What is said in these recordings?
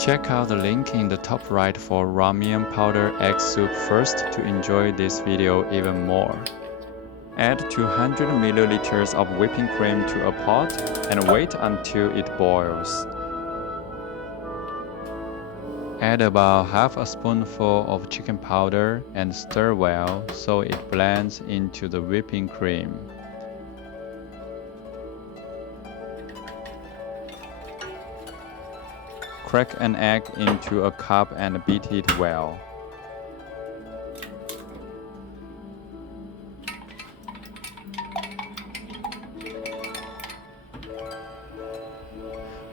Check out the link in the top right for ramen powder egg soup first to enjoy this video even more. Add 200 milliliters of whipping cream to a pot and wait until it boils. Add about half a spoonful of chicken powder and stir well so it blends into the whipping cream. Crack an egg into a cup and beat it well.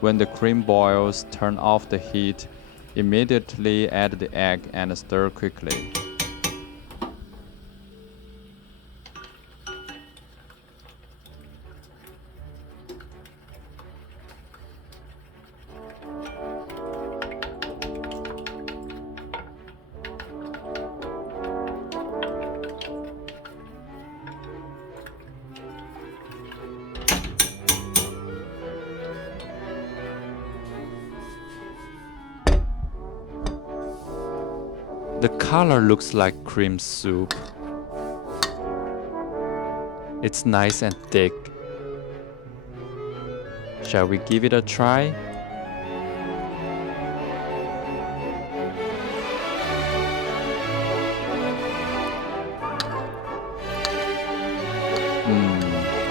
When the cream boils, turn off the heat. Immediately add the egg and stir quickly. The color looks like cream soup. It's nice and thick. Shall we give it a try?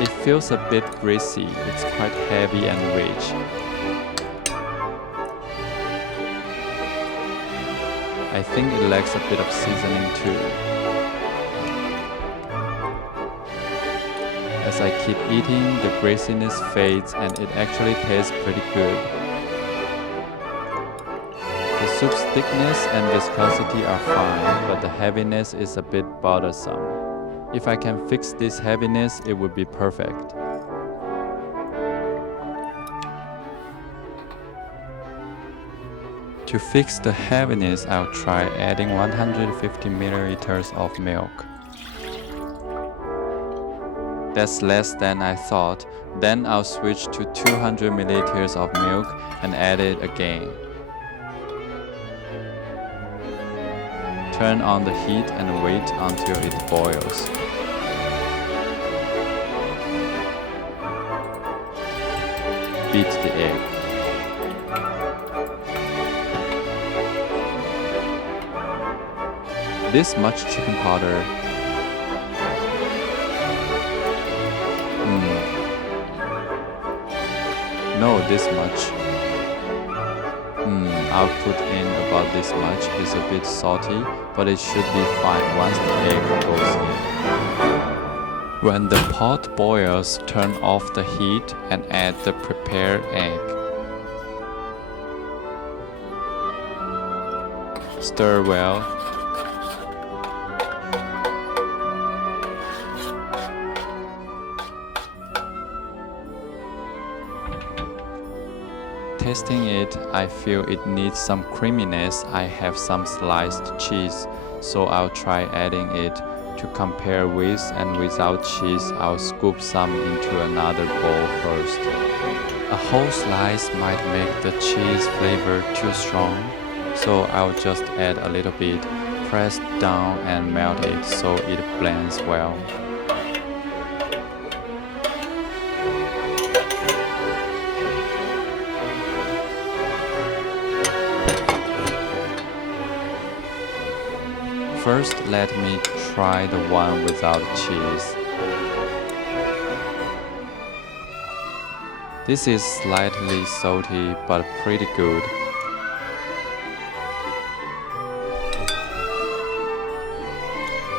It feels a bit greasy. It's quite heavy and rich. I think it lacks a bit of seasoning too. As I keep eating, the greasiness fades and it actually tastes pretty good. The soup's thickness and viscosity are fine, but the heaviness is a bit bothersome. If I can fix this heaviness, it would be perfect. To fix the heaviness, I'll try adding 150 milliliters of milk. That's less than I thought. Then I'll switch to 200 milliliters of milk and add it again. Turn on the heat and wait until it boils. Beat the egg. This much chicken powder. No, this much. I'll put in about this much. It's a bit salty, but it should be fine once the egg goes in. When the pot boils, turn off the heat and add the prepared egg. Stir well. Tasting it, I feel it needs some creaminess. I have some sliced cheese, so I'll try adding it. To compare with and without cheese, I'll scoop some into another bowl first. A whole slice might make the cheese flavor too strong, so I'll just add a little bit, press down and melt it so it blends well. First, let me try the one without cheese. This is slightly salty, but pretty good.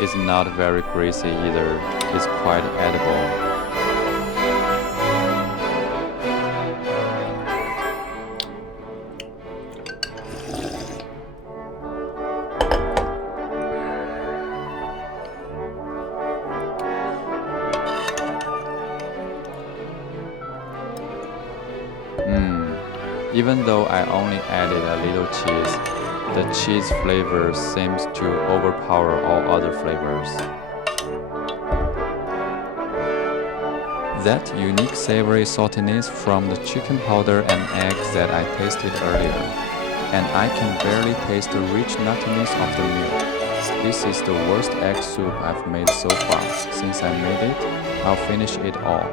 It's not very greasy either. It's quite edible. Even though I only added a little cheese, the cheese flavor seems to overpower all other flavors. That unique savory saltiness from the chicken powder and eggs that I tasted earlier. and I can barely taste the rich nuttiness of the milk. This is the worst egg soup I've made so far. Since I made it, I'll finish it all.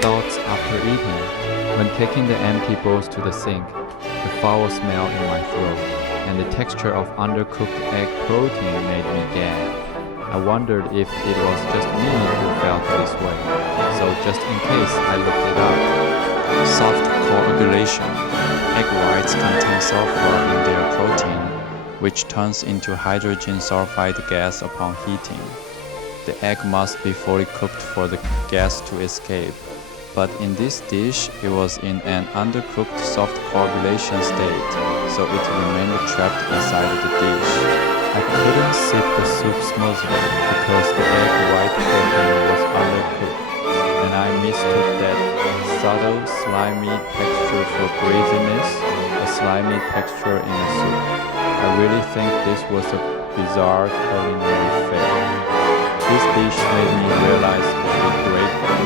Thoughts after eating. When taking the empty bowls to the sink, the foul smell in my throat and the texture of undercooked egg protein made me gag. I wondered if it was just me who felt this way, so just in case I looked it up. Soft coagulation. Egg whites contain sulfur in their protein, which turns into hydrogen sulfide gas upon heating. The egg must be fully cooked for the gas to escape. But in this dish, it was in an undercooked soft coagulation state, so it remained trapped inside the dish. I couldn't sip the soup smoothly because the egg white protein was undercooked, and I mistook that subtle, slimy texture for greasiness, a slimy texture in a soup. I really think this was a bizarre culinary fail. This dish made me realize it would be great